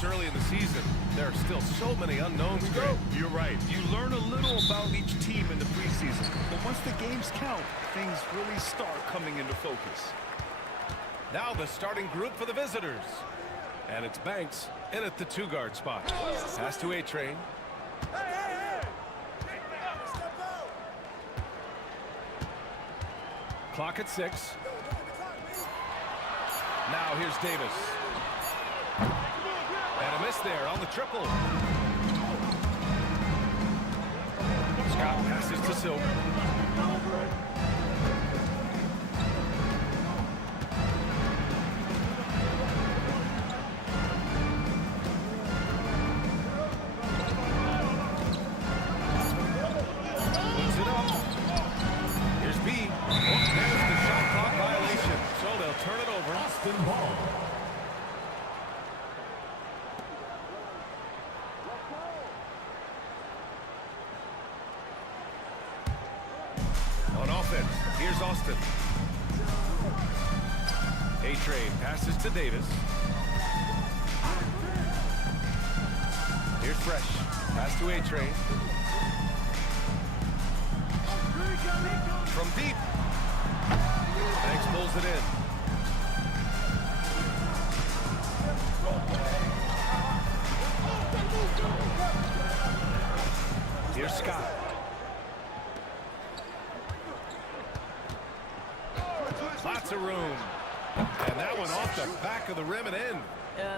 this early in the season, there are still so many unknowns. You're right. You learn a little about each team in the preseason. But once the games count, things really start coming into focus. Now the starting group for the visitors. And it's Banks in at the 2-guard spot. Pass to A-Train. Clock at 6. Now here's Davis. And a miss there on the triple. Scott passes to Silver. Puts it up. Here's B. Oh, there's the shot clock violation. So they'll turn it over. Austin Ball. On offense, here's Austin. A-Train passes to Davis. Here's Fresh. Pass to A-Train. From deep. Banks pulls it in. Here's Scott. Lots of room. And that one off the back of the rim and in.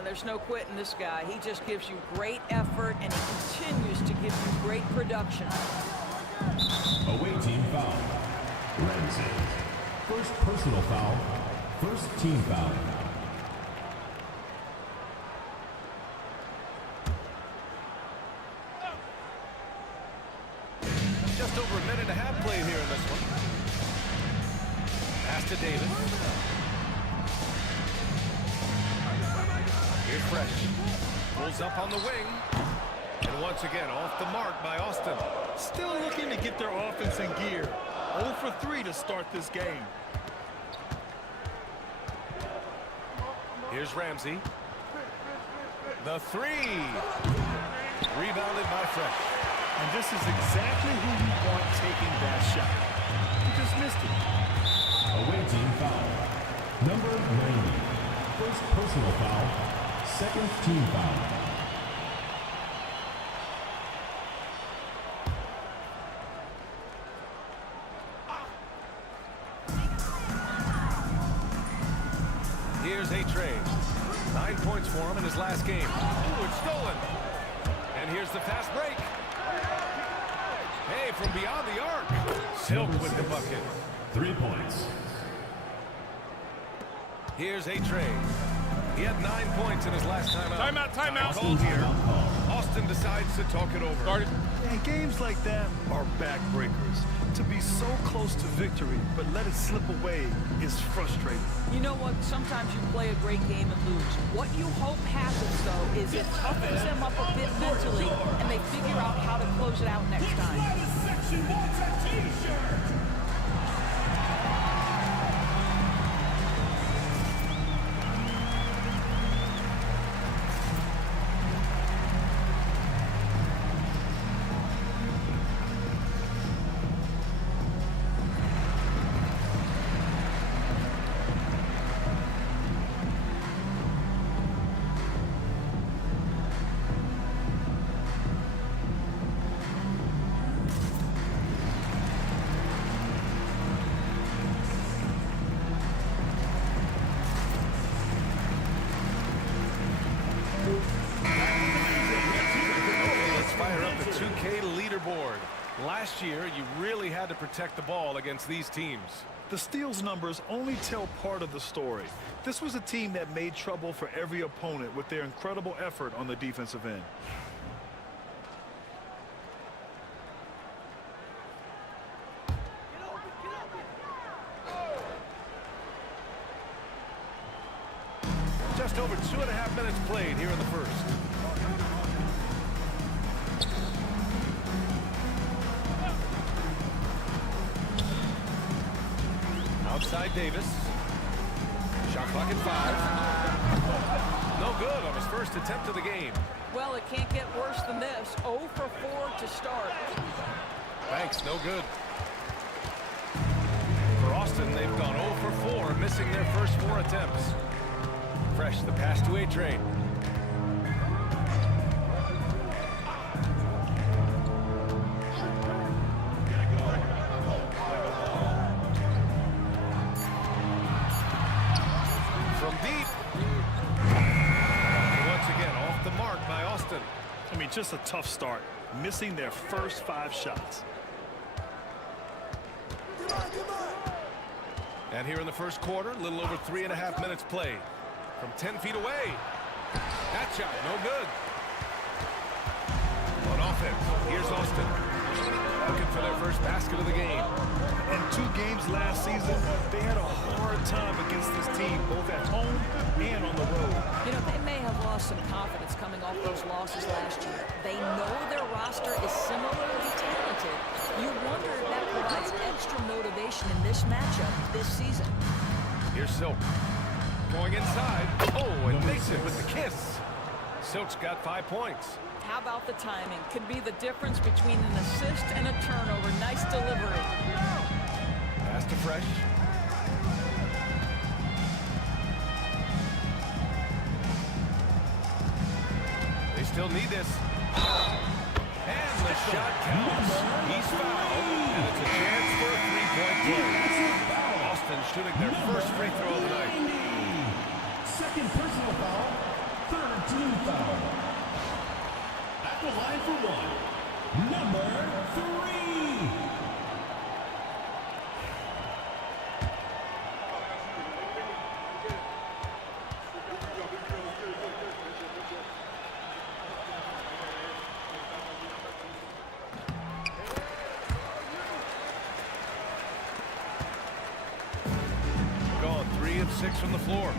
There's no quitting this guy. He just gives you great effort, and he continues to give you great production. Away team foul. Ramsey. First personal foul. First team foul. Just over a minute and a half played here in this one. Pass to Davis. Here's Fresh. Pulls up on the wing. And once again, off the mark by Austin. Still looking to get their offense in gear. 0 for 3 to start this game. Here's Ramsey. The 3. Rebounded by Fresh. And this is exactly who you want taking that shot. He just missed it. Away team foul. Number 90. First personal foul. Second team foul. Here's A-Train. 9 points for him in his last game. Ooh, it's stolen. And here's the fast break. Hey, from beyond the arc. Silk with the bucket. 3 points. Here's A-Train. He had 9 points in his last time out. Timeout. Called here. Austin decides to talk it over. And games like that are backbreakers. To be so close to victory, but let it slip away is frustrating. You know what? Sometimes you play a great game and lose. What you hope happens, though, is it toughens them up a bit mentally, and they figure out how to close it out next time. Section wants a t-shirt. Last year, you really had to protect the ball against these teams. The steals numbers only tell part of the story. This was a team that made trouble for every opponent with their incredible effort on the defensive end. Just over 2.5 minutes played here in the first. Outside Davis. Shot clock at 5. No no good on his first attempt of the game. Well, it can't get worse than this. 0 for 4 to start. Banks, no good. For Austin, they've gone 0 for 4, missing their first 4 attempts. Fresh, the pass to A-Train. From deep. Once again, off the mark by Austin. I mean, just a tough start, missing their first 5 shots. And here in the first quarter, a little over 3.5 minutes played. From 10 feet away. That shot, no good. On offense, here's Austin. Looking for their first basket of the game. In 2 games last season, they had a hard time against this team, both at home and on the road. You know, they may have lost some confidence coming off those losses last year. They know their roster is similarly talented. You wonder if that provides extra motivation in this matchup this season. Here's Silk. Going inside. Oh, and makes it with the kiss. Silk's got 5 points. How about the timing? Could be the difference between an assist and a turnover. Nice delivery. Pass to Fresh. They still need this. And the shot counts. He's fouled, and it's a chance for a 3-point play. Austin shooting their first free throw of the night. Second personal foul, third team foul. At the line for 1, number 3. Gone 3 of 6 from the floor.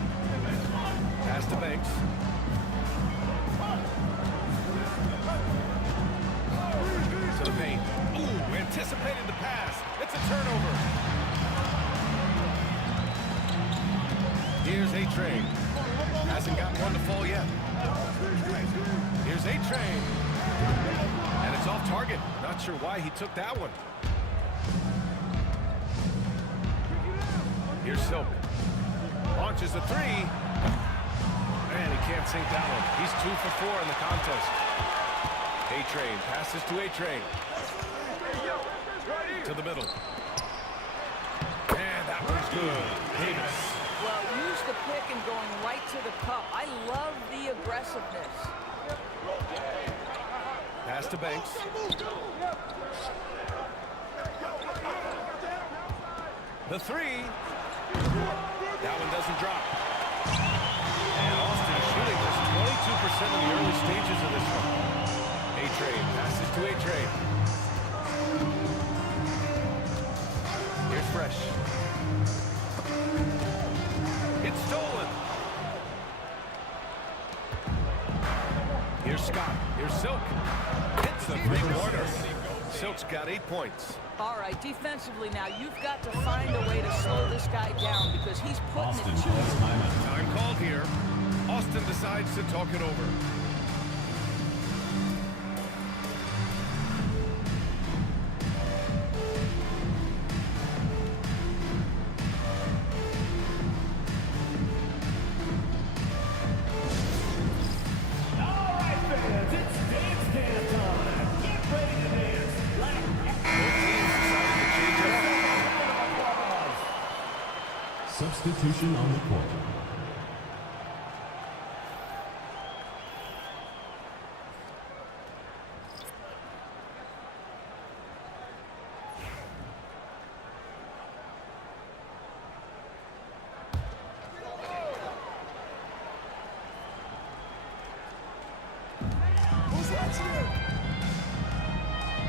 Pass to Banks. To the paint. Ooh, anticipated the pass. It's a turnover. Here's A-Train. Hasn't got one to fall yet. Here's A-Train. And it's off target. Not sure why he took that one. Here's Silk. Launches a 3. Man, he can't sink that one. He's 2 for 4 in the contest. A-Train passes to A-Train. To the middle. And that one's good. Davis. Well, use the pick and going right to the cup. I love the aggressiveness. Pass to Banks. The 3. That one doesn't drop. And Austin shooting just 22% in the early stages of this one. A-Train passes to A-Train. Here's Fresh. It's stolen. Here's Scott. Here's Silk. Hits the 3-pointer. Silk's got 8 points. All right, defensively now, you've got to find a way to slow this guy down because he's putting Austin it to calls you. timeout. Time called here. Austin decides to talk it over. All right, fans, it's dance time. Get ready to dance. Both teams decided to change it up. Substitution on the court.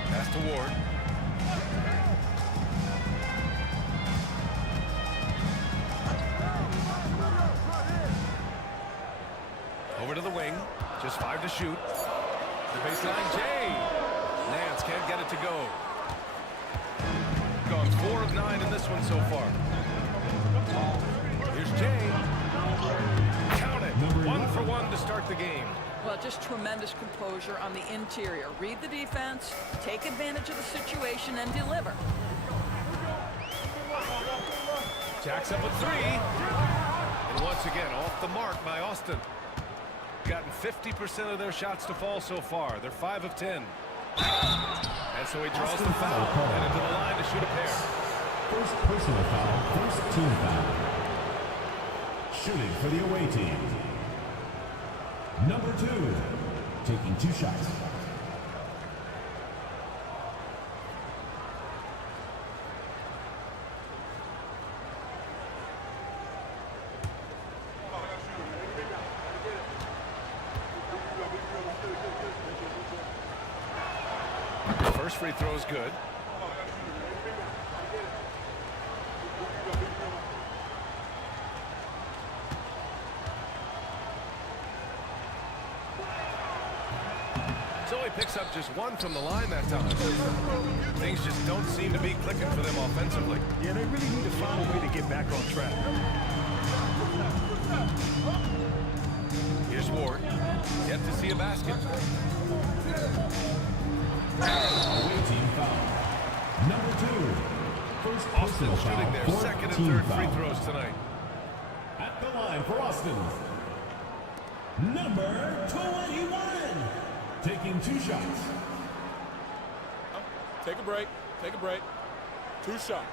Pass to Ward. Over to the wing. Just 5 to shoot. The baseline, Jay. Nance can't get it to go. Gone 4 of 9 in this one so far. Here's Jay. Count it. 1 for 1 to start the game. Well, just tremendous composure on the interior. Read the defense, take advantage of the situation, and deliver. Jacks up a three. And once again, off the mark by Austin. Gotten 50% of their shots to fall so far. They're 5 of 10. And so he draws the foul and into the line to shoot a pair. First personal foul, first team foul. Shooting for the away team. Number 2, taking 2 shots. First free throw is good. So he picks up just 1 from the line that time. Things just don't seem to be clicking for them offensively. Yeah, they really need to find a way to get back on track. Here's Ward. Yet to see a basket. Away team foul. Number 2. First Austin personal shooting foul, their fourth second and team third foul. free throws tonight. At the line for Austin. Number 21. Taking 2 shots. Take a break. Take a break. 2 shots.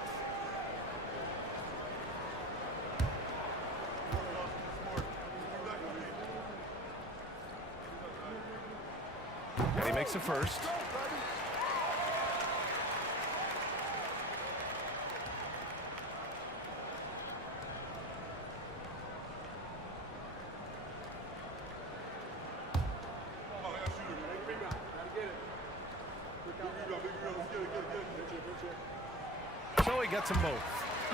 And he makes a first. So he gets them both.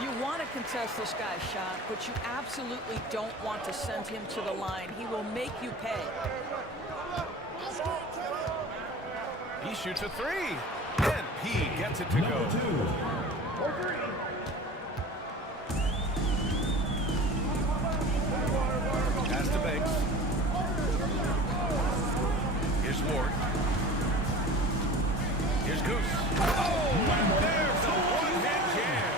You want to contest this guy's shot, but you absolutely don't want to send him to the line. He will make you pay. He shoots a 3. And he gets it to Number go. 2. Pass to Banks. Here's Ward. Here's Goose. Oh, and there's a one-hand jam.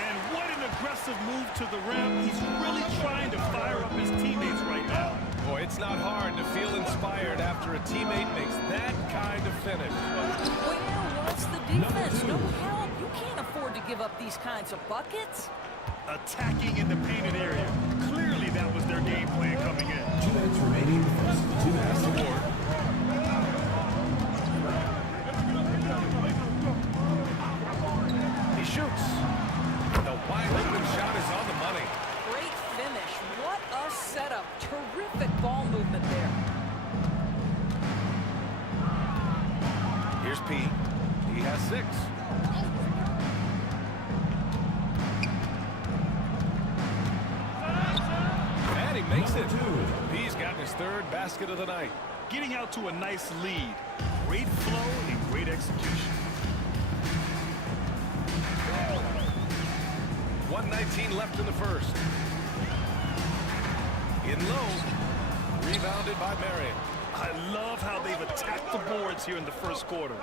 And what an aggressive move to the rim. He's really trying to fire up his teammates right now. Boy, it's not hard to feel inspired after a teammate makes that kind of finish. Where was the defense? No help. You can't afford to give up these kinds of buckets. Attacking in the painted area. Clearly that was their game plan coming in. 2 minutes remaining. First 2 Pass minutes. to Ward. He shoots. The wide open shot is on the money. Great finish. What a setup. Terrific ball movement there. Here's P. He has 6. And he makes it. P's gotten his 3rd basket of the night. Getting out to a nice lead. Great flow and great execution. 1:19 left in the first. In low. Rebounded by Marion. I love how they've attacked the boards here in the first quarter.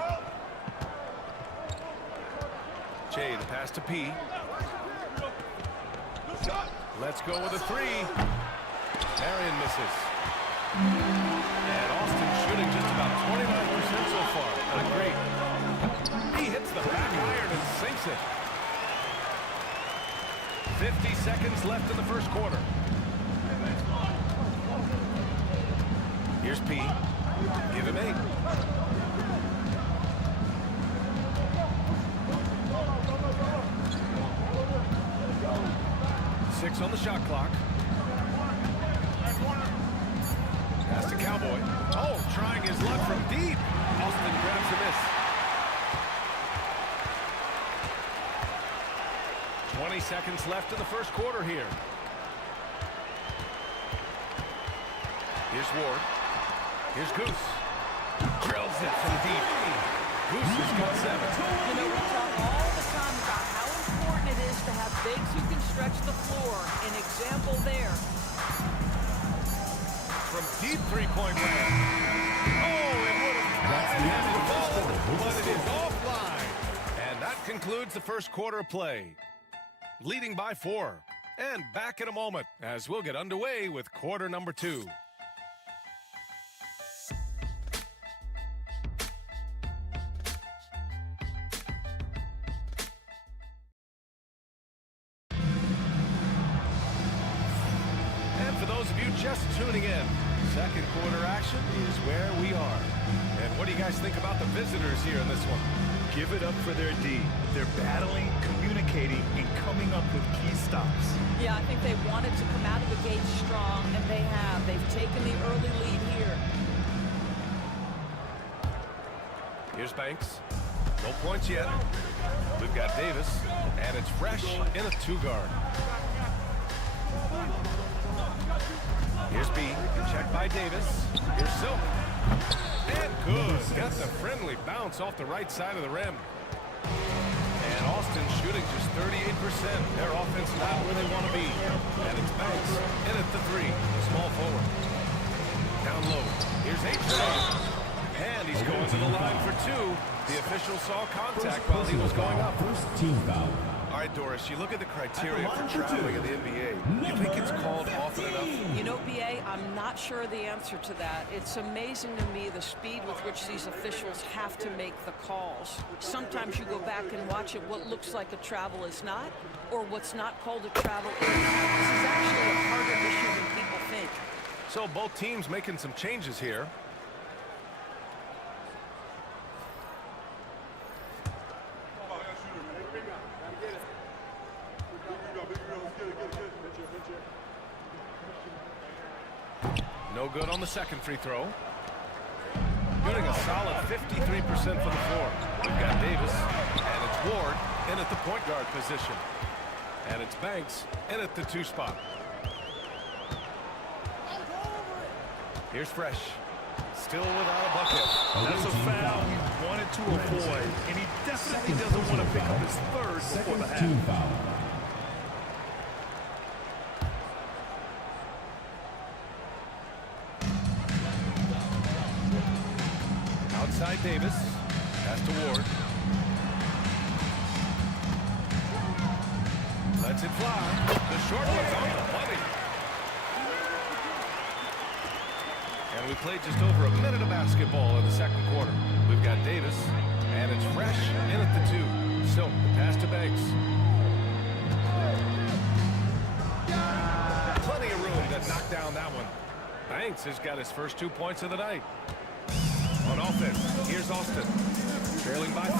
Jay, the pass to P. Let's go with a 3. Marion misses. And Austin shooting just about 29% so far. Not great. He hits the back iron and sinks it. 50 seconds left in the first quarter. Here's P. Give him 8. Six on the shot clock. Pass to Cowboy. Oh, trying his luck from deep. Austin grabs the miss. 20 seconds left in the first quarter here. Here's Ward. Here's Goose. Drills it from deep. Goose has got 7. You know, we talk all the time about how important it is to have bigs who can stretch the floor. An example there. From deep three-point land. Oh, it would have had the ball, but it is offline. And that concludes the first quarter of play. Leading by 4. And back in a moment as we'll get underway with quarter number 2. And for those of you just tuning in, second quarter action is where we are. And what do you guys think about the visitors here in this one? Give it up for their D. They're battling, communicating, and coming up with key stops. Yeah, I think they wanted to come out of the gate strong, and they have. They've taken the early lead here. Here's Banks. No points yet. We've got Davis, and it's Fresh in a 2-guard. Here's B, checked by Davis. Here's Silk. And good. Got the friendly bounce off the right side of the rim. And Austin shooting just 38%. Their offense not where they want to be. And it's Banks in at the 3. Small forward. Down low. Here's A-Train. And he's going to the line for 2. The official saw contact while he was going up. First team foul. All right, Doris, you look at the criteria for traveling in the NBA. You think it's called often enough? You know, B.A., I'm not sure the answer to that. It's amazing to me the speed with which these officials have to make the calls. Sometimes you go back and watch it, what looks like a travel is not, or what's not called a travel is. This is actually a harder issue than people think. So both teams making some changes here. No good on the second free throw. Shooting a solid 53% from the floor. We've got Davis, and it's Ward in at the point guard position. And it's Banks in at the 2 spot. Here's Fresh. Still without a bucket. That's a foul he wanted to avoid, and he definitely doesn't want to pick up his third before the half. Team foul. Outside Davis. Pass to Ward. Lets it fly. The short one's on the money. And we played just over a minute of basketball in the second quarter. We've got Davis, and it's Fresh in at the 2. Silk, the pass to Banks. Plenty of room to knock down that one. Banks has got his first 2 points of the night. On offense, here's Austin, trailing by 5,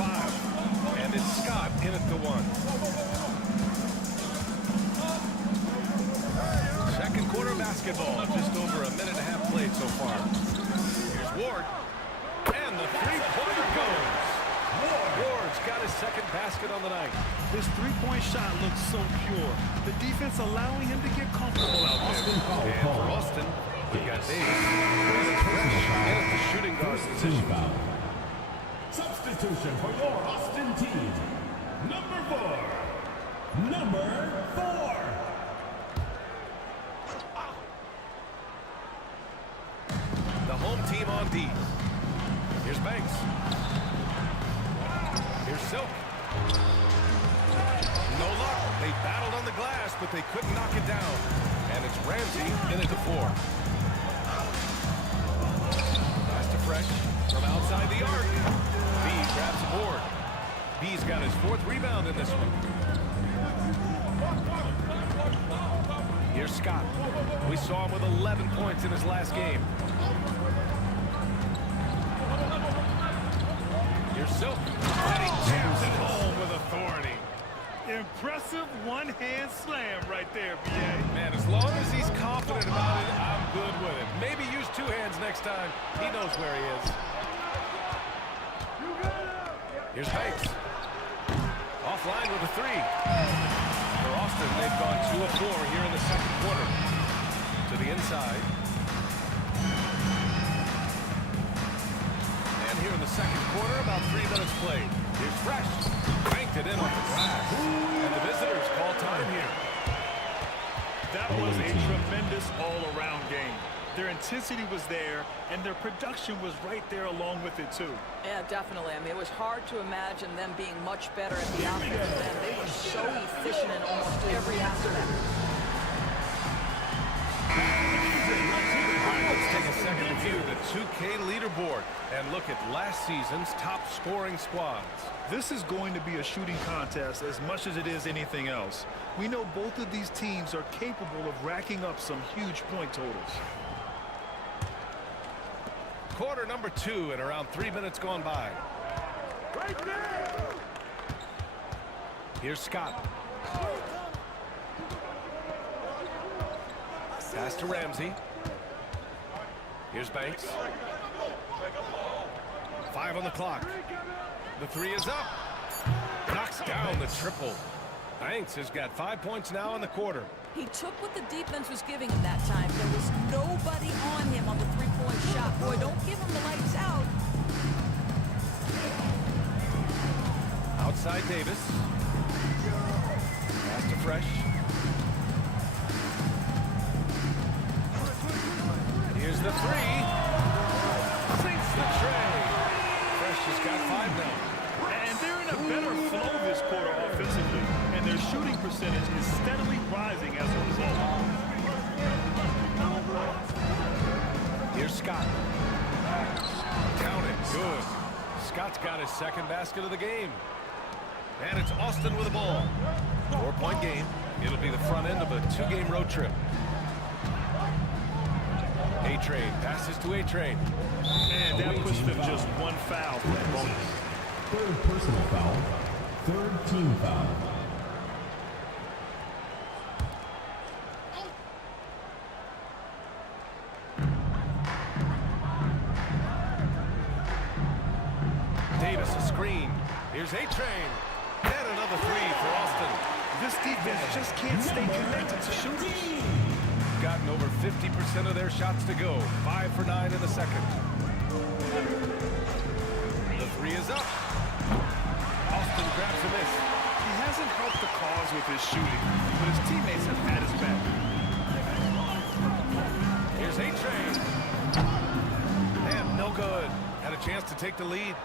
and it's Scott in at the 1. Second quarter basketball, just over a minute and a half played so far. Here's Ward, and the three-pointer goes. Ward's got his second basket on the night. His three-point shot looks so pure. The defense allowing him to get comfortable out there. And for Austin, we got Davis, and it's Fresh in at the shooting guard position. Foul. Substitution for your Austin team. Number 4. The home team on D. Here's Banks. Here's Silk. No luck. They battled on the glass, but they couldn't knock it down. And it's Ramsey in at the 4. Pass to Fresh from outside the arc. B grabs the board. B's got his 4th rebound in this one. Here's Scott. We saw him with 11 points in his last game. Here's Silk. And he jams it home with authority. Impressive one-hand slam right there, B.A. Man, as long as he's confident about it, I'm good with it. Maybe use 2 hands next time. He knows where he is. Here's Banks. Offline with a 3. For Austin, they've gone 2 of 4 here in the second quarter. To the inside. And here in the second quarter, about 3 minutes played. Here's Fresh. Banked it in on the glass. And the visitors call time here. That was a tremendous all-around game. Their intensity was there, and their production was right there along with it, too. Yeah, definitely. I mean, it was hard to imagine them being much better at the offensive end. They were so efficient in almost every aspect. All right, let's take a second to view the 2K leaderboard and look at last season's top scoring squads. This is going to be a shooting contest as much as it is anything else. We know both of these teams are capable of racking up some huge point totals. Quarter number 2 and around 3 minutes gone by. Here's Scott. Pass to Ramsey. Here's Banks. 5 on the clock. The 3 is up. Knocks down the triple. Banks has got 5 points now in the quarter. He took what the defense was giving him that time. There was nobody on him on the three-point shot. Boy, don't give him the lights out. Outside Davis. Pass to Fresh. Here's the 3. Sinks the tray. Fresh has got 5 now. And they're in a better flow this quarter offensively, and their shooting percentage is steadily rising as a result. Here's Scott. Count it. Good. Scott's got his second basket of the game. And it's Austin with the ball. 4-point game. It'll be the front end of a 2-game road trip. A-Train passes to A-Train. And that puts them just one foul for that bonus. Third personal foul. Third team foul. Davis a screen. Here's A-Train. And another 3 for Austin. This defense just can't stay connected to shooters. Gotten over 50% of their shots to go. 5 for 9 in the second. The 3 is up. Austin grabs a miss. He hasn't helped the cause with his shooting, but his teammates have had his back. Here's A-Train. And no good. Had a chance to take the lead.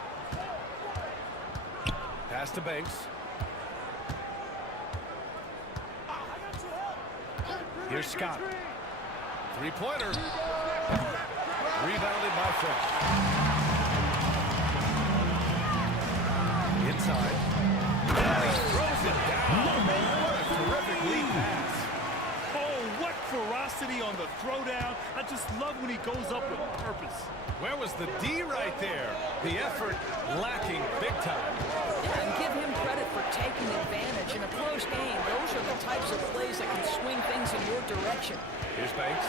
Pass to Banks. Here's Scott. 3-pointer. Rebounded by Fresh. Inside. And he throws it down. What a terrific lead pass. Oh, what ferocity on the throwdown. I just love when he goes up with purpose. Where was the D right there? The effort lacking big time. Yeah, and give him credit for taking advantage. In a close game, those are the types of plays that can swing things in your direction. Here's Banks.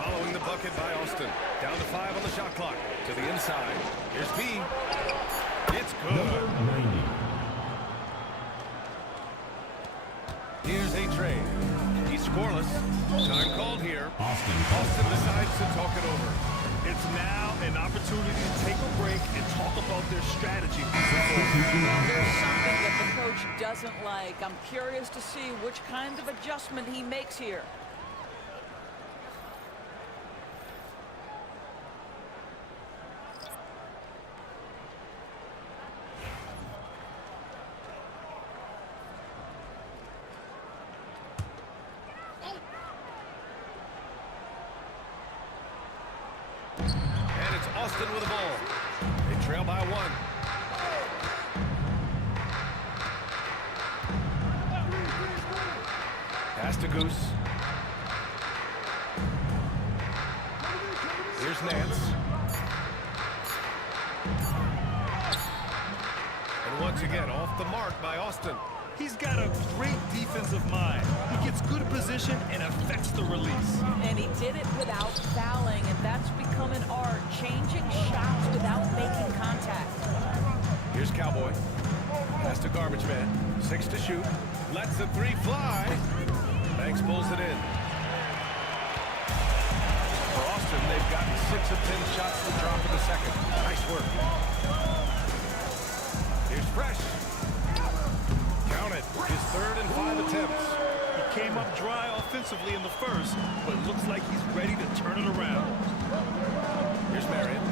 Following the bucket by Austin. Down to 5 on the shot clock. To the inside. Here's B. It's good. Number 90. Here's A-Train. He's scoreless. Time called here. Austin decides to talk it over. It's now an opportunity to take a break and talk about their strategy. There's something that the coach doesn't like. I'm curious to see which kind of adjustment he makes here. Austin with the ball. They trail by 1. Pass to Goose. Here's Nance. And once again, off the mark by Austin. He's got a great defensive mind. He gets good position and affects the release. And he did it without fouling, and that's become an art, changing shots without making contact. Here's Cowboy. Pass to Garbage Man. 6 to shoot. Lets the 3 fly. Banks pulls it in. For Austin, they've gotten 6 of 10 shots to drop in the second. Nice work. Here's Fresh. Count it. His 3rd and 5 attempts. He came up looked dry offensively in the first, but looks like he's ready to turn it around. Here's Marion.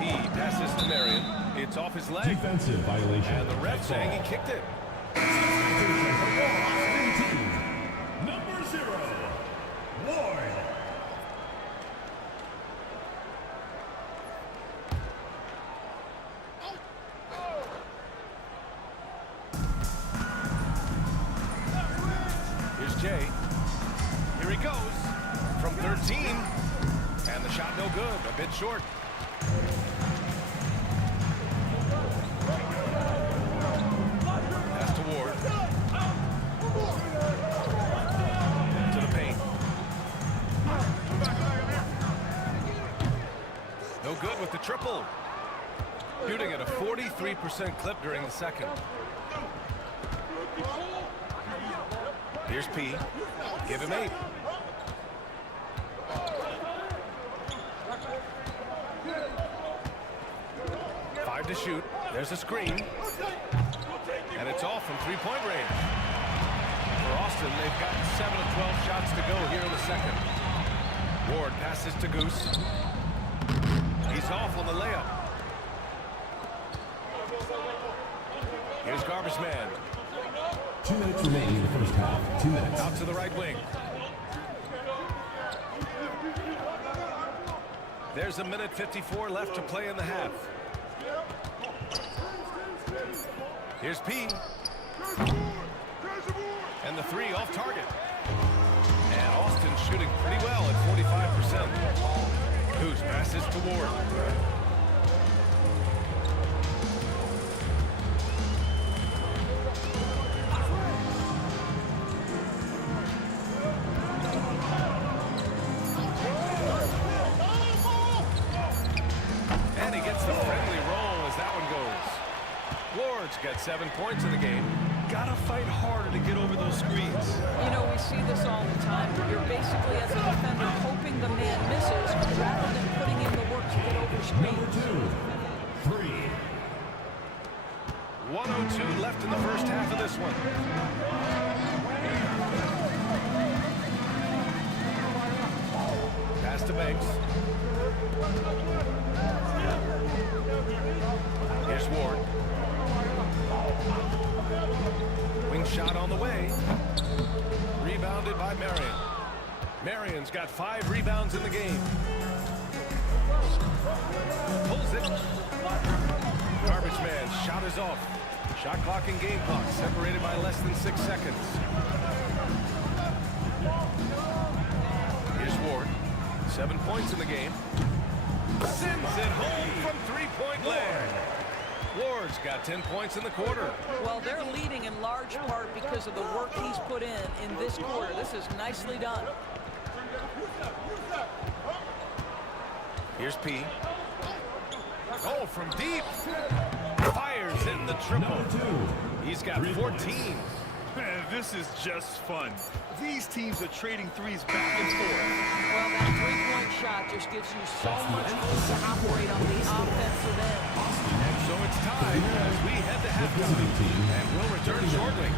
He passes to Marion. It's off his leg. Defensive violation. And the ref saying he kicked it. Number 0, Ward. Here's Jay. Here he goes from 13. And the shot no good, a bit short. Pass to Ward. To the paint. No good with the triple. Shooting at a 43% clip during the second. Here's P. Give him 8. To shoot. There's a screen. And it's off from three-point range. For Austin, they've got 7 of 12 shots to go here in the second. Ward passes to Goose. He's off on the layup. Here's Garbage Man. 2 minutes remaining in the first half. 2 minutes. Out to the right wing. There's a minute 54 left to play in the half. Here's P. And the 3 off target. And Austin shooting pretty well at 45%. Goose passes to Ward. And he gets the friendly roll as that one goes. Ward's got 7 points in the game. Gotta fight harder to get over those screens. You know, we see this all the time. You're basically, as a defender, hoping the man misses rather than putting in the work to get over Number screens. 2, 3. 1:02 left in the first half of this one. Pass to Banks. Here's Ward. Wing shot on the way. Rebounded by Marion. Marion's got 5 rebounds in the game. Pulls it. Garbage Man, shot is off. Shot clock and game clock separated by less than 6 seconds. Here's Ward. 7 points in the game. Sends it home from three-point land. Ward's got 10 points in the quarter. Well, they're leading in large part because of the work he's put in this quarter. This is nicely done. Here's P. Oh, from deep. Fires in the triple. Number 2. He's got 14. Man, this is just fun. These teams are trading threes back and forth. Well, that three-point shot just gives you so much room to operate on the offensive end. So it's tied as we head to halftime. And we'll return shortly.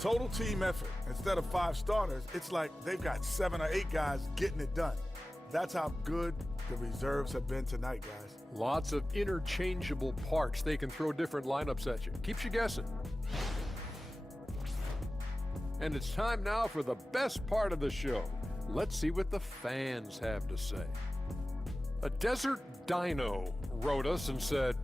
Total team effort. Instead of 5 starters, it's like they've got 7 or 8 guys getting it done. That's how good the reserves have been tonight, guys. Lots of interchangeable parts. They can throw different lineups at you. Keeps you guessing. And it's time now for the best part of the show. Let's see what the fans have to say. A Desert Dino wrote us and said,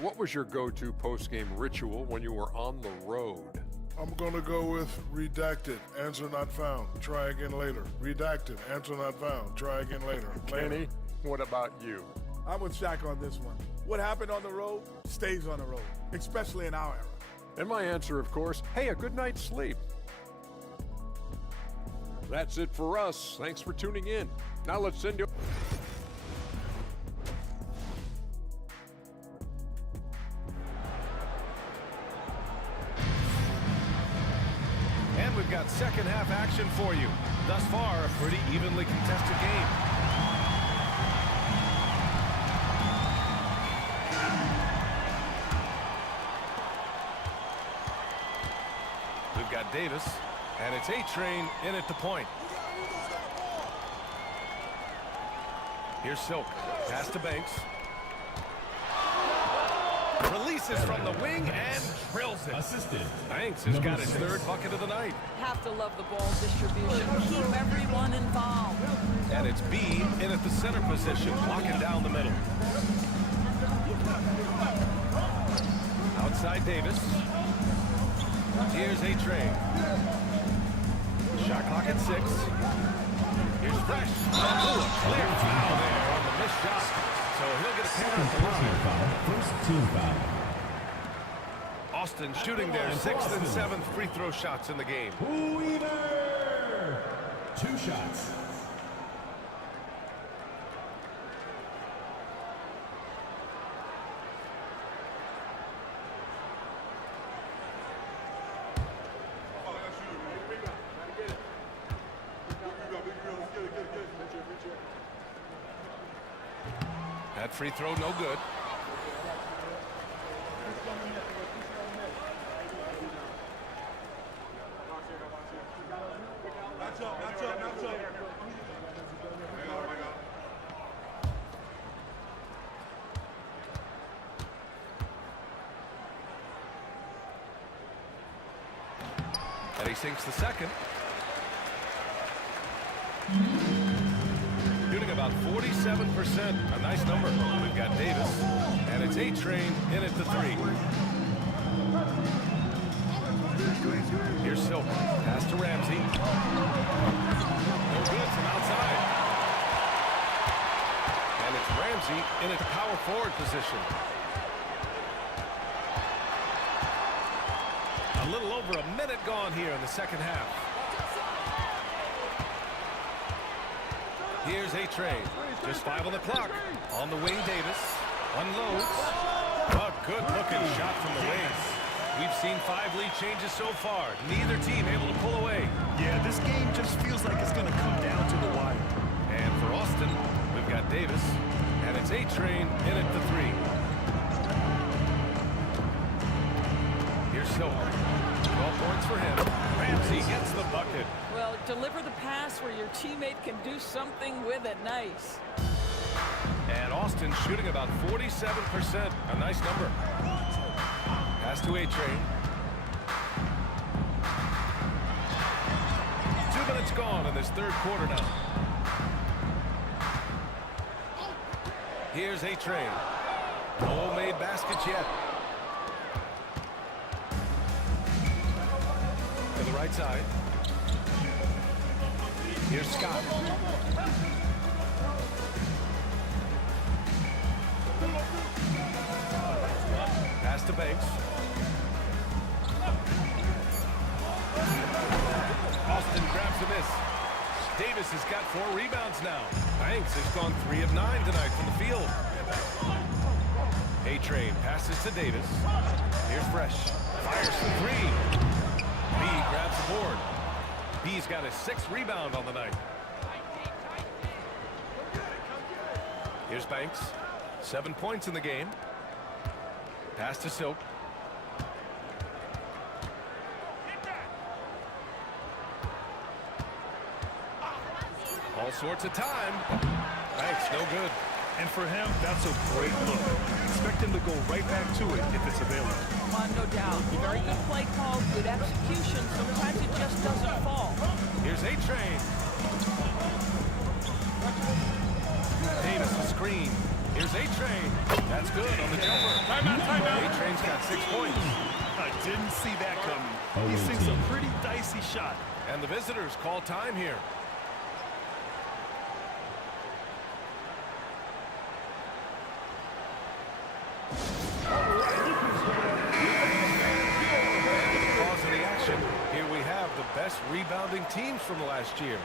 what was your go-to post-game ritual when you were on the road? I'm gonna go with redacted, answer not found, try again later. Redacted, answer not found, try again later. Kenny, what about you? I'm with Shaq on this one. What happened on the road stays on the road, especially in our era. And my answer, of course, hey, a good night's sleep. That's it for us. Thanks for tuning in. Now let's send you... we've got second half action for you. Thus far, a pretty evenly contested game. We've got Davis, and it's A-Train in at the point. Here's Silk. Pass to Banks. Releases from the wing and drills it. Assisted. Banks has got his third bucket of the night. Have to love the ball distribution. Keep everyone involved. And it's B in at the center position, blocking down the middle. Outside Davis. Here's A-Train. Shot clock at 6. Here's Fresh. Oh, a clear foul there on the missed shot. So he'll get a penalty at the line. First team foul. Austin shooting their 6th and 7th free throw shots in the game. Weaver. 2 shots. That free throw no good. And he sinks the second. Shooting about 47%. A nice number. We've got Davis. And it's A-Train in at the 3. Here's Silk. Pass to Ramsey. No good from outside. And it's Ramsey in at the power forward position. A little over a minute gone here in the second half. Here's A-Train. Just 5 on the clock. On the wing, Davis. Unloads. A good-looking shot from the wing. We've seen 5 lead changes so far. Neither team able to pull away. Yeah, this game just feels like it's going to come down to the wire. And for Austin, we've got Davis. And it's A-Train in at the 3. Here's Silk. 12 points for him. Ramsey gets the bucket. Well, deliver the pass where your teammate can do something with it. Nice. And Austin shooting about 47%. A nice number. Pass to A-Train. 2 minutes gone in this third quarter now. Here's A-Train. No made baskets yet. To the right side. Here's Scott. Pass to Banks. Austin grabs a miss. Davis has got 4 rebounds now. Banks has gone 3 of 9 tonight from the field. A-Train passes to Davis. Here's Fresh. Fires for 3. B grabs the board. B's got his 6th rebound on the night. Here's Banks. 7 points in the game. Pass to Silk. All sorts of time. Banks, no good. And for him, that's a great look. Expect him to go right back to it if it's available. No doubt. Very good play call, good execution. Sometimes it just doesn't fall. Here's A-Train. Davis a screen. Here's A-Train. That's good on the jumper. Timeout. A-Train's got 6 points. I didn't see that coming. He sinks a pretty dicey shot. And the visitors call time here. Best rebounding teams from last year.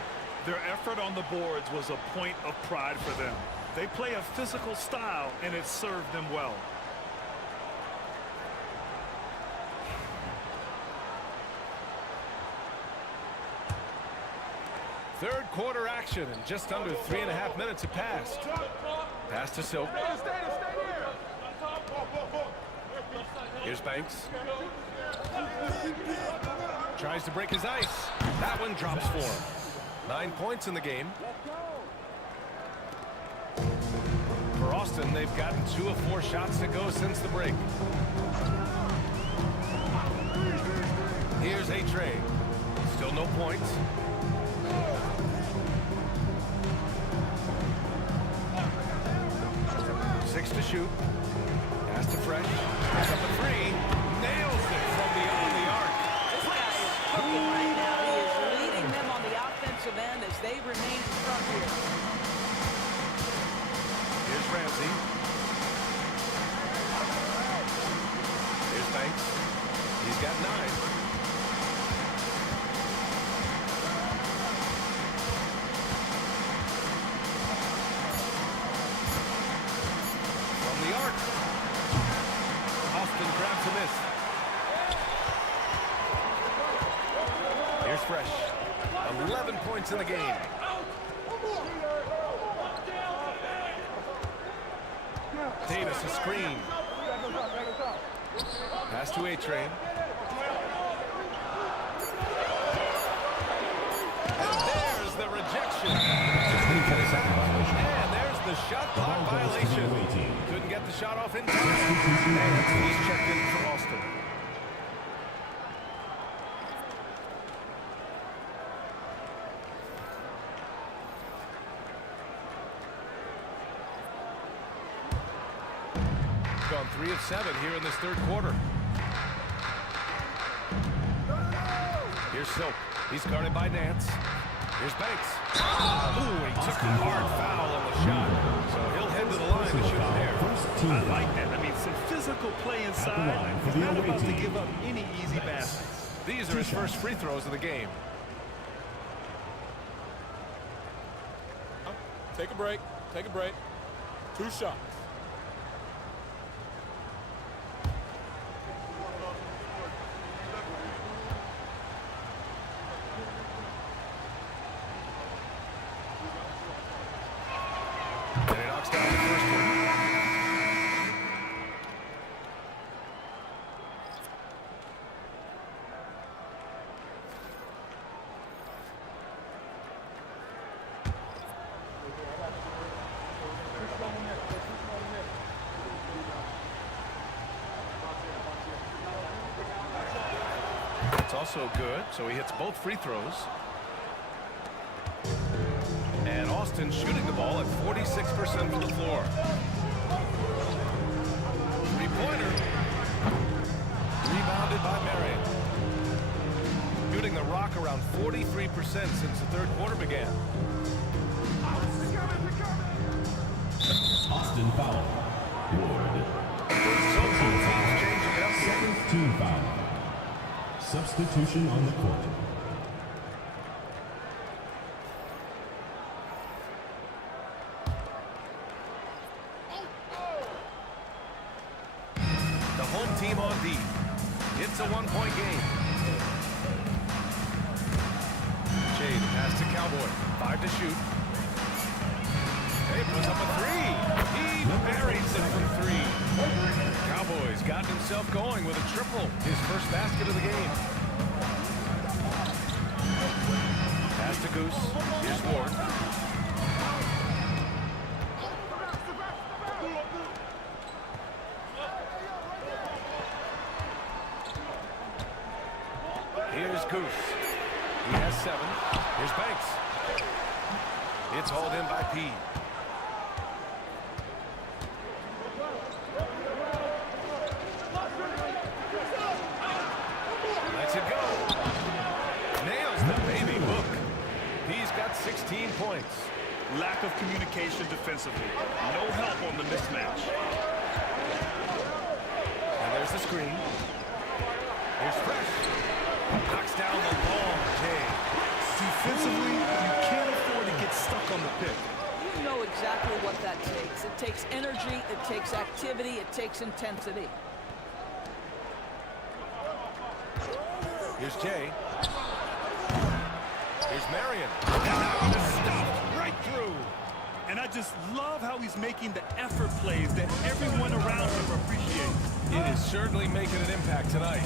Their effort on the boards was a point of pride for them. They play a physical style, and it served them well. Third quarter action, and just under 3.5 minutes have passed. Pass to Silk. Here's Banks. Tries to break his ice. That one drops for him. 9 points in the game. For Austin, they've gotten 2 of 4 shots to go since the break. Here's A-Trey. Still no points. Six to shoot. Pass to Fresh. Puts up a 3. Nails it from beyond the arc. This guy is cooking right now. He is leading them on the offensive end as they remain in front here. Here's Ramsey. Here's Banks. He's got 9. The arc. Austin grabs a miss. Here's Fresh. 11 points in the game. Davis a screen. Pass to A-Train. And there's the rejection. And there's the shot clock violation. Couldn't get the shot off in time. And he's checked in for Austin. Gone 3 of 7 here in this third quarter. Here's Silk. He's guarded by Nance. Here's Banks. Ooh, he took a hard foul on the shot. So he'll head to the line to shoot there. I like that. I mean, some physical play inside. He's not about to give up any easy baskets. These are his first free throws of the game. Take a break. Take a break. 2 shots. And he knocks down the first one. It's also good, so he hits both free throws. And Austin shooting the ball at 46% from the floor. Three-pointer. Rebounded by Marion. Shooting the rock around 43% since the third quarter began. Austin foul. Ward. So both teams changing it up. Second team foul. Substitution on the court. The home team on D. It's a 1-point game. Jay, the pass to Cowboy. 5 to shoot. Hey, puts up a 3. He buries it from 3. Cowboys got himself going with a triple. His first basket of the game. Pass to Goose. Here's Ward. Here's Goose. He has 7. Here's Banks. It's hauled in by P. Lets it go. Nails the baby hook. He's got 16 points. Lack of communication defensively. No help on the mismatch. And there's the screen. Here's Fresh. Knocks down the ball. Jay. Defensively, you can't afford to get stuck on the pick. You know exactly what that takes. It takes energy, it takes activity, it takes intensity. Here's Jay. Here's Marion. And that one is stuffed right through. And I just love how he's making the effort plays that everyone around him appreciates. It is certainly making an impact tonight.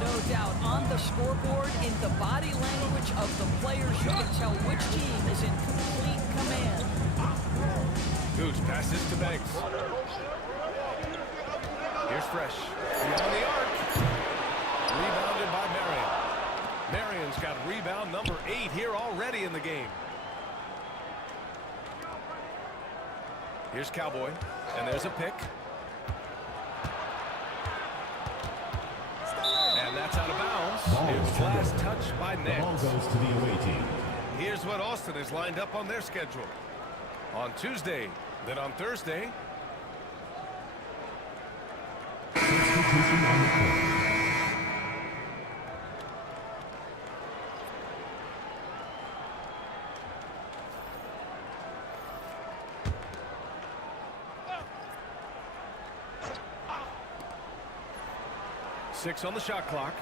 No doubt. On the scoreboard, in the body language of the players, you can tell which team is in complete command. Goose passes to Banks. Here's Fresh. Beyond the arc. Rebounded by Marion. Marion's got rebound number 8 here already in the game. Here's Cowboy. And there's a pick. And that's out of bounds. Here's last touch by The ball Nance. goes to the away team. Here's what Austin has lined up on their schedule. On Tuesday, then on Thursday. Substitution on the court. Six on the shot clock.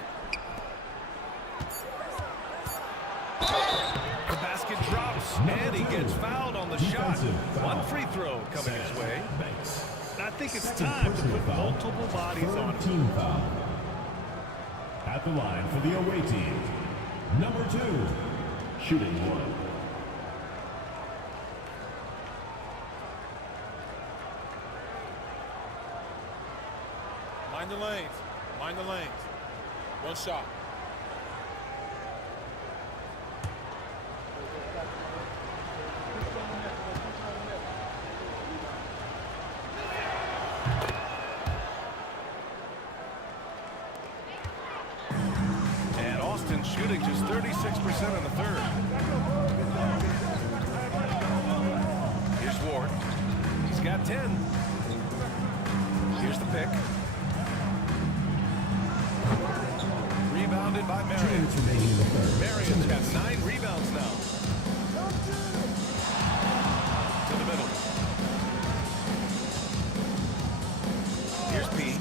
The basket drops, and he gets fouled on the shot. One free throw coming his way. Banks. And I think it's Second time to personal put foul. multiple bodies Third on him. team foul. At the line for the away team, number 2, shooting 1. Mind the lanes. Mind the lanes. One shot. And Austin shooting just 36% in the third. Here's Ward. He's got 10. Here's the pick. Rebounded by 2 Marion. minutes remaining in the third. Marion's got 9 rebounds now. To the middle. Here's P.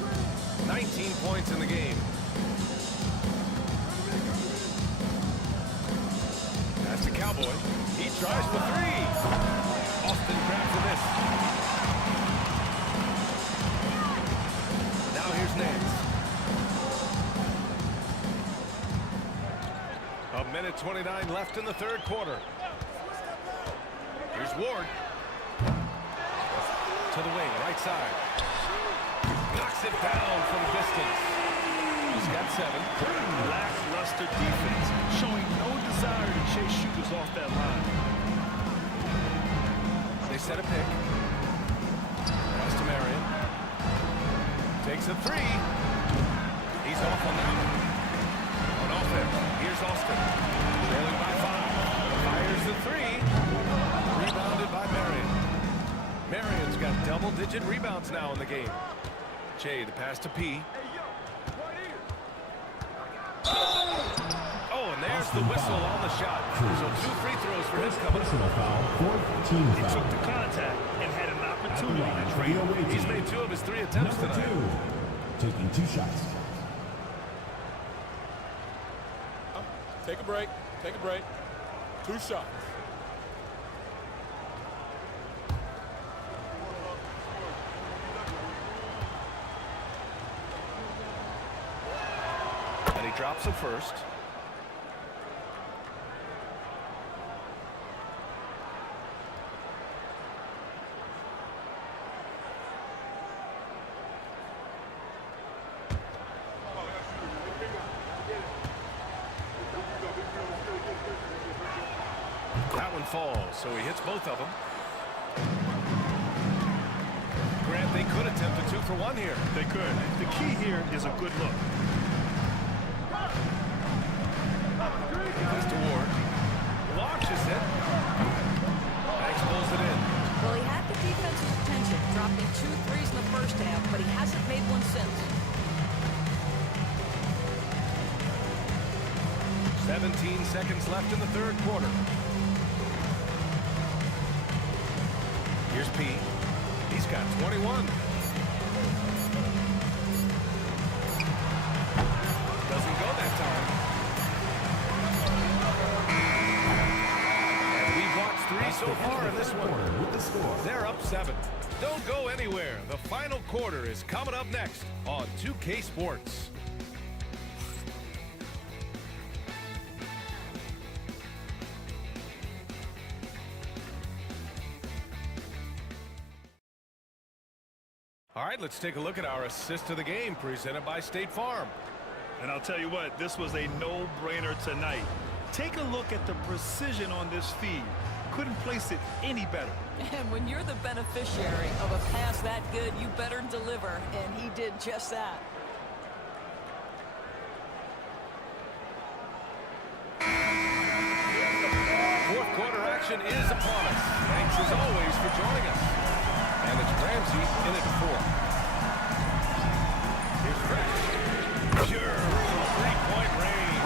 19 points in the game. That's the Cowboy. He tries for 3. Austin grabs the miss. Now here's Nance. A minute 29 left in the third quarter. Here's Ward. To the wing, right side. Knocks it down from distance. He's got 7. Lackluster defense, showing no desire to chase shooters off that line. They set a pick. Pass to Marion. Takes a 3. He's off on that one. On offense, here's Austin. Trailing by 5. Fires the 3. Rebounded by Marion. Marion's got double-digit rebounds now in the game. Che, the pass to P. Oh, and there's the whistle on the shot. So 2 free throws for his coming. Personal foul, 4th team He foul. took the contact and had an At the opportunity line to for trade. the away He's team, made 2 of his 3 attempts number tonight. 2, taking 2 shots. Take a break. Take a break. 2 shots. And he drops him first. That one falls, so he hits both of them. Grant, they could attempt a 2 for 1 here. They could. The key here is a good look. Pass to Ward. Launches it. Banks pulls it in. Well, he had the defense's attention, dropping 2 threes in the first half, but he hasn't made one since. 17 seconds left in the third quarter. Here's P. He's got 21. Doesn't go that time. so far in this one. With the score. They're up 7. Don't go anywhere. The final quarter is coming up next on 2K Sports. All right, let's take a look at our assist of the game presented by State Farm. And I'll tell you what, this was a no-brainer tonight. Take a look at the precision on this feed. Couldn't place it any better. And when you're the beneficiary of a pass that good, you better deliver, and he did just that. Fourth quarter action is upon us. Thanks as always for joining us. And it's Ramsey in at 4. Here's Fresh. Pure from three-point range.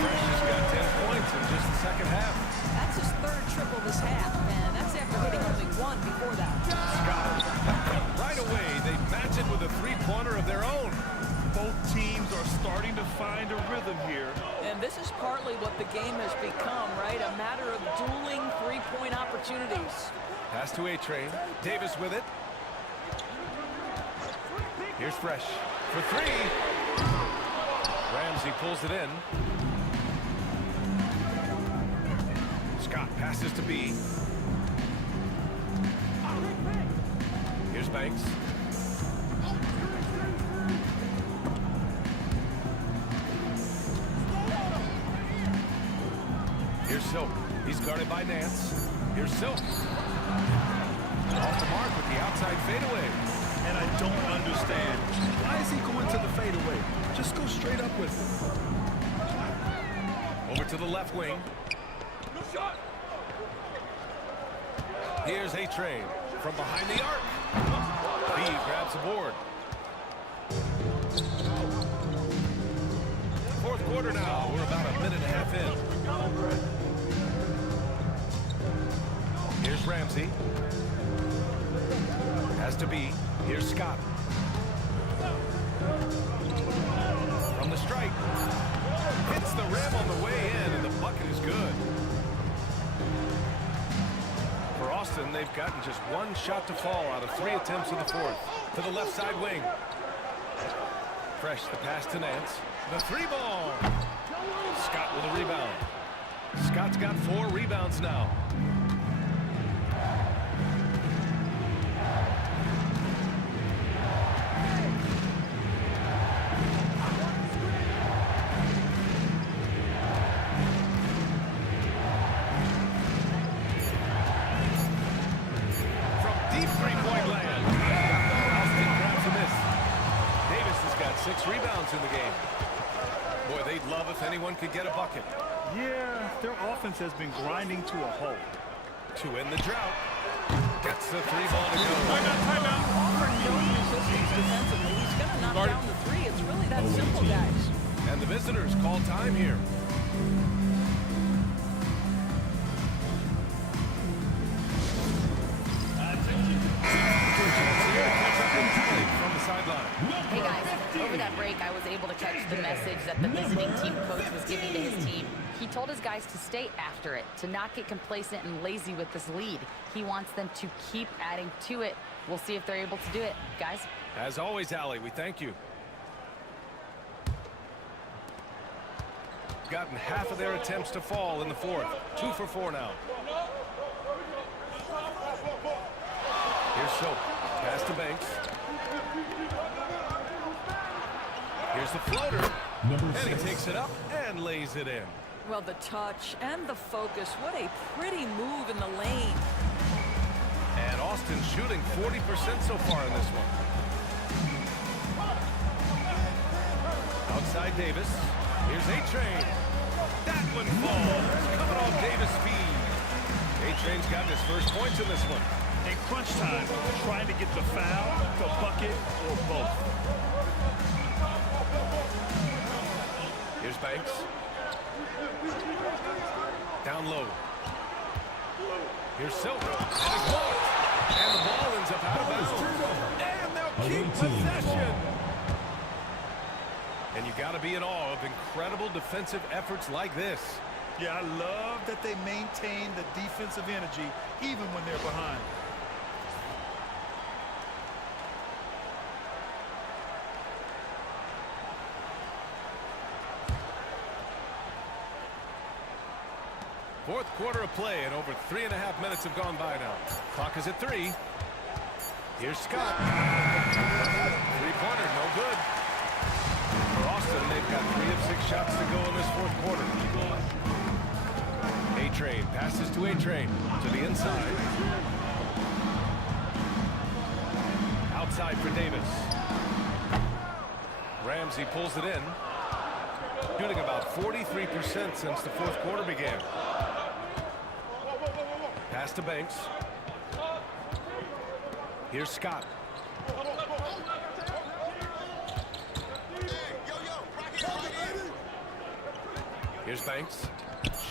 Fresh has got 10 points in just the second half. That's his third triple this half, and that's after hitting only one before that. Scott. Right away, they match it with a three-pointer of their own. Both teams are starting to find a rhythm here. And this is partly what the game has become, right? A matter of dueling three-point opportunities. Pass to A-Train. Davis with it. Here's Fresh for 3. Ramsey pulls it in. Scott passes to B. Here's Banks. Here's Silk. He's guarded by Nance. Here's Silk. Off the mark with the outside fadeaway. And I don't understand. Why is he going to the fadeaway? Just go straight up with it. Over to the left wing. Here's A-Train from behind the arc. B grabs the board. Fourth quarter now. We're about a minute and a half in. Here's Ramsey. Has to be. Here's Scott. From the strike. Hits the rim on the way in, and the bucket is good. For Austin, they've gotten just one shot to fall out of 3 attempts in the fourth. To the left side wing. Fresh the pass to Nance. The 3-ball. Scott with a rebound. Scott's got 4 rebounds now. From deep three-point land. Austin grabs a miss. Davis has got 6 rebounds in the game. Boy, they'd love if anyone could get a bucket. Yeah, their offense has been grinding to a halt. To end the drought. Gets the 3-ball to go. Timeout. Offer no resistance defensively. He's going to knock down the 3. It's really that simple, guys. And the visitors call time here. From the sideline. Hey guys, over that break I was able to catch the message that the visiting team coach was giving to his team. He told his guys to stay after it, to not get complacent and lazy with this lead. He wants them to keep adding to it. We'll see if they're able to do it. Guys? As always, Allie, we thank you. Gotten half of their attempts to fall in the fourth. 2 for 4 now. Here's Soap. Pass to Banks. Here's the floater. And he takes it up and lays it in. Well, the touch and the focus. What a pretty move in the lane. And Austin shooting 40% so far in this one. Outside Davis. Here's A-Train. That one falls. Coming off Davis' speed. A-Train's got his first points in this one. In crunch time, trying to get the foul, the bucket, or both. Here's Banks. Down low. Here's Silk. And it's blocked. And the ball ends up out of bounds. And they'll keep possession. And you got to be in awe of incredible defensive efforts like this. Yeah, I love that they maintain the defensive energy even when they're behind. Fourth quarter of play, and over 3.5 minutes have gone by now. Clock is at 3. Here's Scott. Three-pointer, no good. For Austin, they've got 3 of 6 shots to go in this fourth quarter. A-Train passes to A-Train to the inside. Outside for Davis. Ramsey pulls it in. Shooting about 43% since the fourth quarter began. Pass to Banks. Here's Scott. Here's Banks.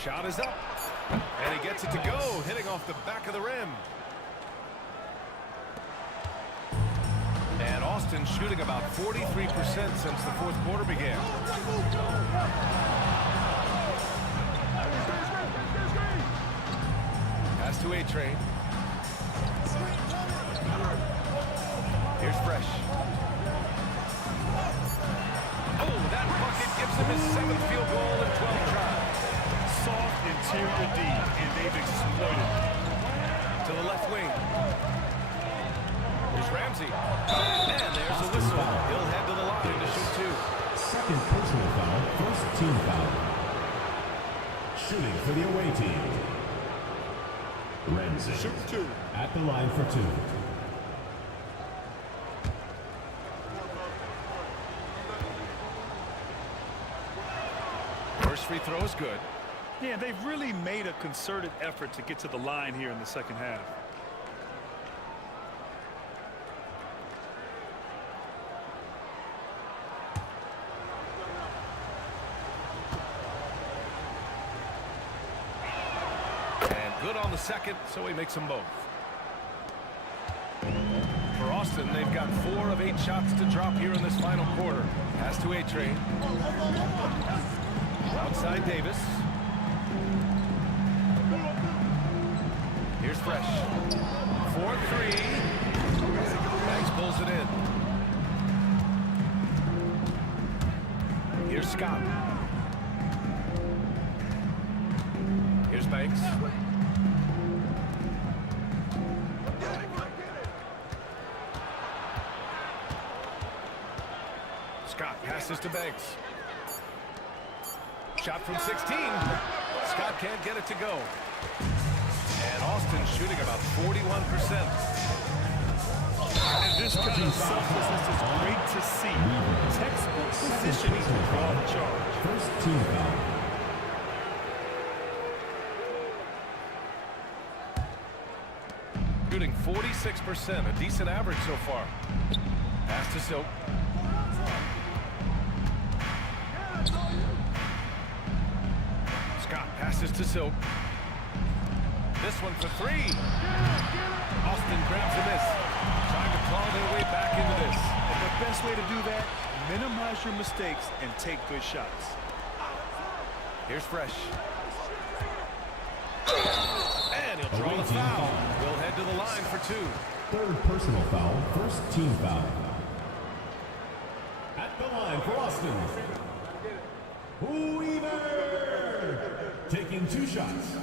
Shot is up. And he gets it to go, hitting off the back of the rim. And Austin shooting about 43% since the fourth quarter began. Pass to A-Train. Here's Fresh. Oh, that bucket gives him his 7th field goal in 12 tries. Soft interior D, and they've exploited it. To the left wing. Here's Ramsey. And there's a whistle. He'll head to the line to shoot 2. Second personal foul, first team foul. Shooting for the away team. Ramsey. Shoot 2. At the line for 2. First free throw is good. Yeah, they've really made a concerted effort to get to the line here in the second half. And good on the second, so he makes them both. For Austin, they've got 4 of 8 shots to drop here in this final quarter. Pass to A-Train. Outside Davis. Here's Fresh. 4-3. Banks pulls it in. Here's Scott. Here's Banks. Scott passes to Banks. Shot from 16. Scott can't get it to go. And Austin shooting about 41%. And this kind of selflessness is great to see. Textbook positioning to draw the charge. First team foul. Shooting 46%, a decent average so far. Pass to Silk. Scott passes to Silk. This one for 3. Austin grabs a miss. Trying to claw their way back into this. And the best way to do that, minimize your mistakes and take good shots. Here's Fresh. And he'll draw the foul. He'll head to the line for 2. Third personal foul, first team foul. At the line for Austin. Weaver! Taking 2 shots.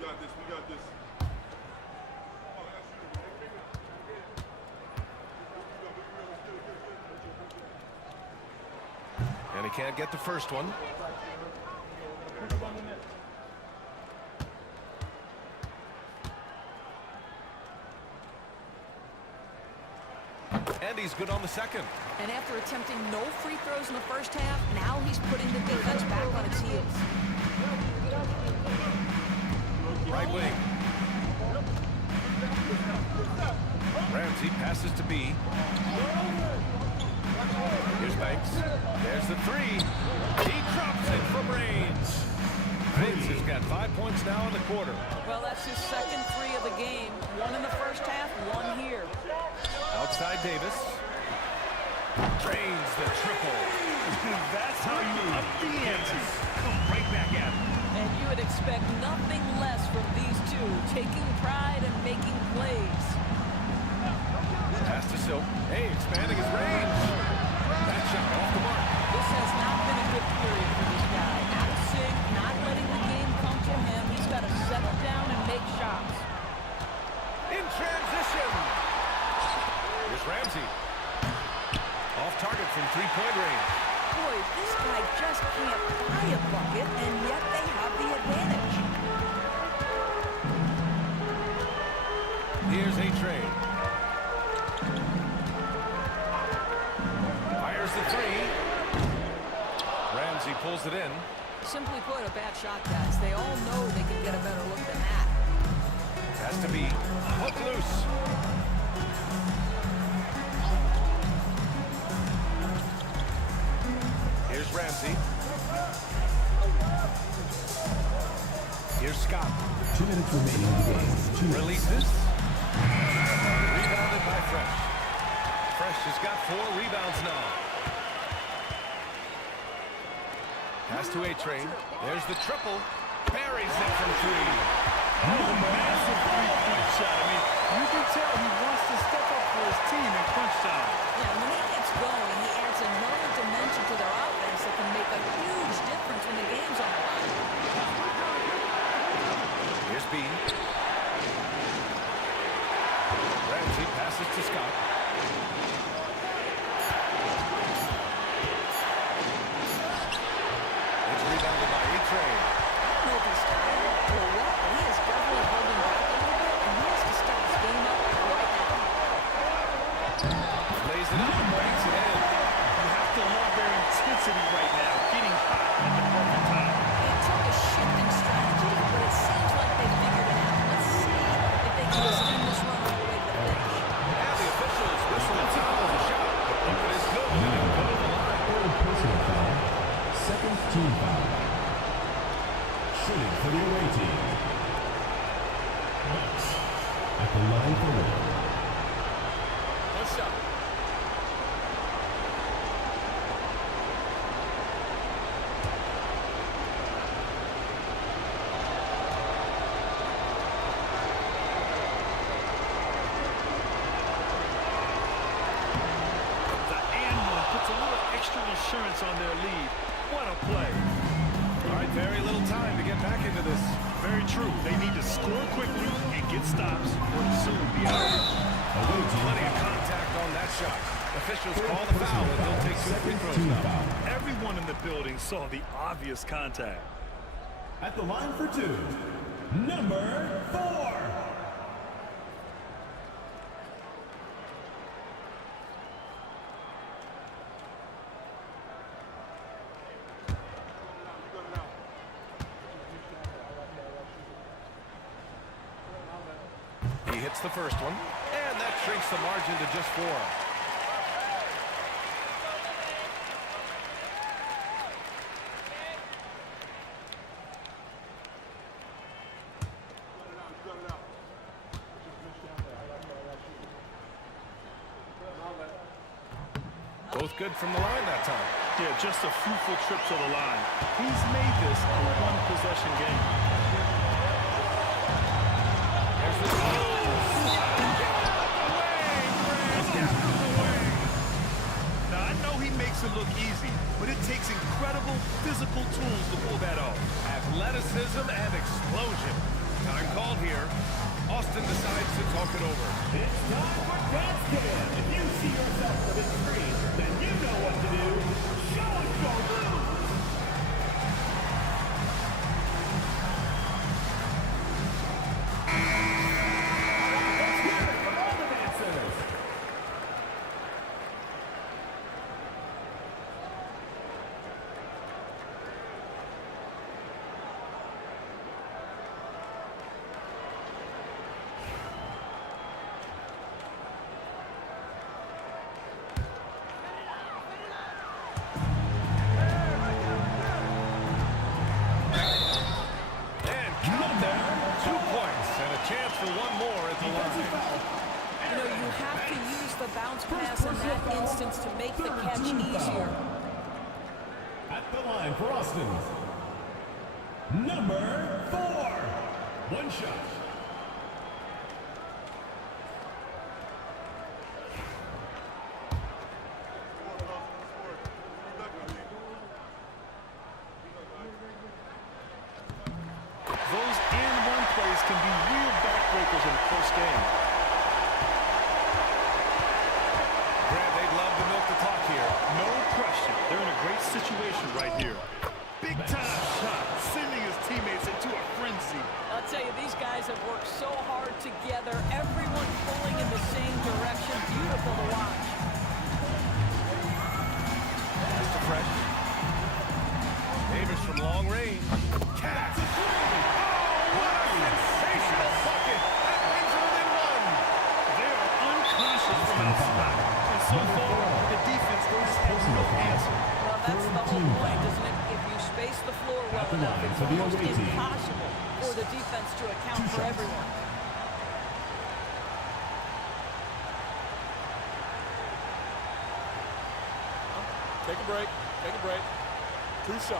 We got this. And he can't get the first one. And he's good on the second. And after attempting no free throws in the first half, now he's putting the defense back on its heels. Right wing. Ramsey passes to B. Here's Banks. There's the 3. He drops it from range. Banks has got 5 points now in the quarter. Well, that's his second 3 of the game. 1 in the first half, 1 here. Outside Davis. Drains the triple. That's how you up the ante. Come right back at him. And you would expect nothing less from these two, taking pride and making plays. Pass to Silk. Hey, expanding his range. That shot off the mark. This has not been a good period for this guy. Out of sync, not letting the game come to him. He's got to settle down and make shots. In transition. Here's Ramsey. Off target from three-point range. Boy, this guy just can't buy a bucket, and yet they have the advantage. Here's A-Train. Fires the three. Ramsey pulls it in. Simply put, a bad shot, guys. They all know they can get a better look than that. Has to be hook loose. Here's Ramsey. Here's Scott. 2 minutes remaining in the game. 2 minutes. Releases. Rebounded by Fresh. Fresh has got 4 rebounds now. Pass to A-Train. There's the triple. Buries it from 3. Oh, massive three-point shot. I mean, you can tell he wants to step up for his team in crunch time. Yeah, when he gets going, he adds another dimension to their offense that can make a huge difference when the game's on the line. Here's B. Ramsey passes to Scott. It's rebounded by A-Train. I don't know if he's tired or what, but he is definitely holding back a little bit, and he has to step his game up right now. Lays it up and banks it in. You have to love their intensity right now, getting hot at the perfect time. It took a shift in strategy, but it seems like they figured it out. Let's see if they can extend this run all the way to the finish. And the officials whistle the foul of the shot. But it's good and it'll go to the line. Third personal foul. Second team foul. Shooting for the away team. Bucks at the line for one. One shot. The and one puts a little extra insurance on their lead. What a play. All right, very little time to get back into this. Very true. They need to score quickly and get stops or soon be out of it. Away team Plenty of foul. contact on that shot. Officials call the foul and they'll take 2 free Second throws team now. foul. Everyone in the building saw the obvious contact. At the line for 2. Number 4. He hits the first one, and that shrinks the margin to just 4. Both good from the line that time. Yeah, just a fruitful trip to the line. He's made this a one-possession game. There's the Now, I know he makes it look easy, but it takes incredible physical tools to pull that off. athleticism and explosion. Time called here. Austin decides to talk it over. It's time for dance cam. If you see yourself on the screen, then you know what to do. Show us your moves. Let's hear it from all the dancers. bounce pass in that instance to make the catch easier. At the line for Austin, number 4. One shot. Those and-one plays can be real backbreakers in a close game. Brad, they'd love to milk the clock here. No question. They're in a great situation right here. Big-time shot, sending his teammates into a frenzy. I'll tell you, these guys have worked so hard together. Everyone pulling in the same direction. Beautiful to watch. That's the fresh. Davis from long range. Catch. Oh, what a sensational bucket. That brings it within one. They are unconscious from outside. And so far, the defense just has no answer. Well, that's the whole point, isn't it? If you space the floor well enough, it's almost impossible for the defense to account for everyone. Take a break. Take a break. 2 shots.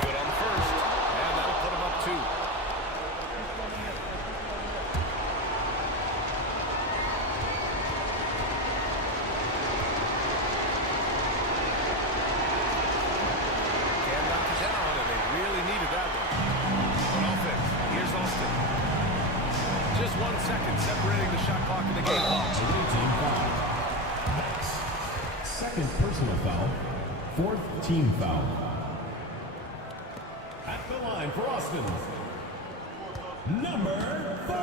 Good on the first. And that'll put him up 2. Can't knock it down, and they really needed that one. On offense, here's Austin. Just 1 second separating the shot clock in the game. Team foul. Nice. Second personal foul. 4th team foul. At the line for Austin, number 4.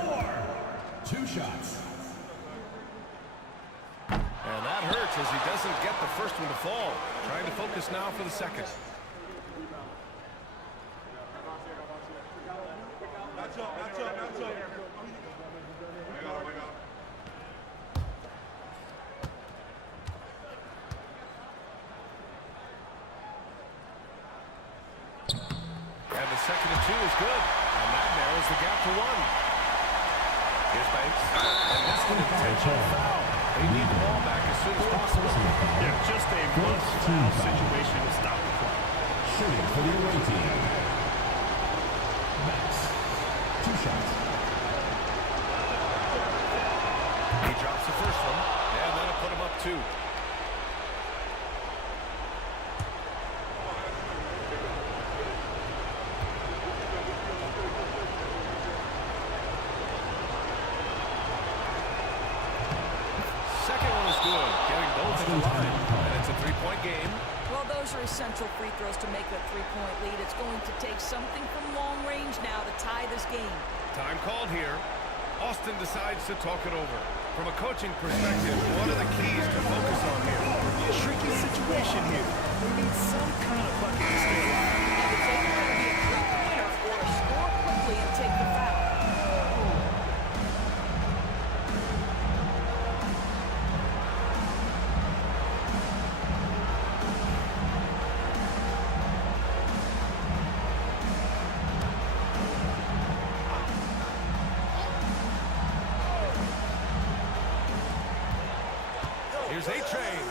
2 shots. And that hurts as he doesn't get the first one to fall. Trying to focus now for the second. And the second and 2 is good. And that narrows the gap to 1. Here's Banks. And that's an intentional foul. They need the ball back as soon as possible. Yeah, just a must-foul situation to stop the clock. Shooting for the away team. Max. 2 shots. He drops the first one. And that'll put him up 2. Second one is good. Getting both at the line. And it's a 3-point game. Well, those are essential free throws to make that 3-point lead. It's going to take something from long range now to tie this game. Time called here. Austin decides to talk it over. From a coaching perspective, what are the keys to focus on here? A tricky situation here. They need some kind of bucket to stay alive. It's either going to be a three-pointer or to score quickly and take the foul. Here's A-Train.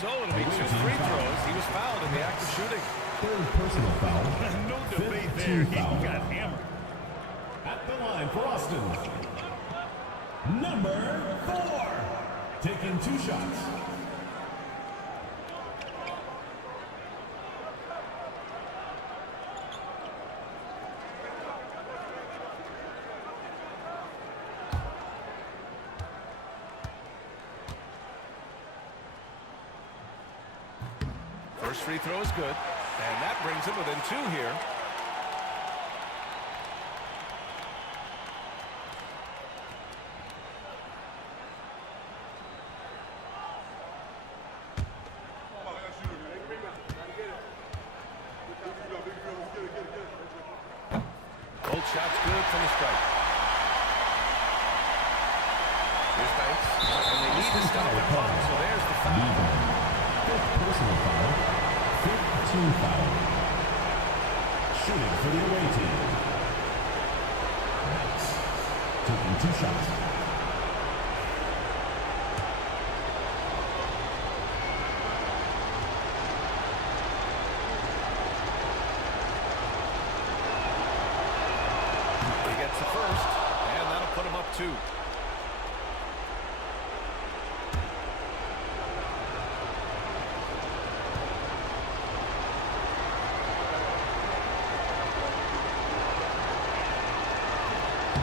So it'll be 2 free throws. He was fouled in the act of shooting. 3rd personal foul. No 5th debate there. team He foul. got hammered. At the line for Austin, number 4. Taking 2 shots. First free throw is good. And that brings him within 2 here. Both shots good from the strike. Here's Banks. And they need to stop the clock, so there's the foul. Fourth personal foul. Fifth team foul. Shooting for the away team. Banks taking 2 shots. He gets the first, and that'll put him up 2.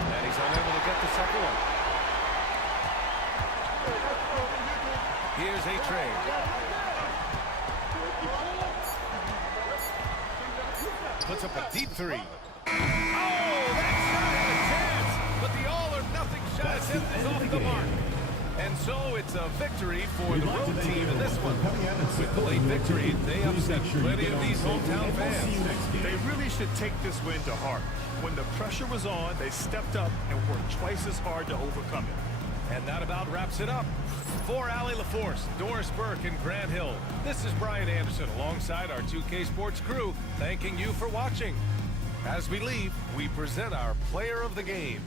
And he's unable to get the second one. Here's a trade. Puts up a deep 3. But the all-or-nothing shot attempt is off the mark. And so it's a victory for the road team in this one. With the late victory, they upset plenty of these hometown fans. They really should take this win to heart. When the pressure was on, they stepped up and worked twice as hard to overcome it. And that about wraps it up. For Allie LaForce, Doris Burke, and Grant Hill, this is Brian Anderson alongside our 2K Sports crew, thanking you for watching. As we leave, we present our player of the game.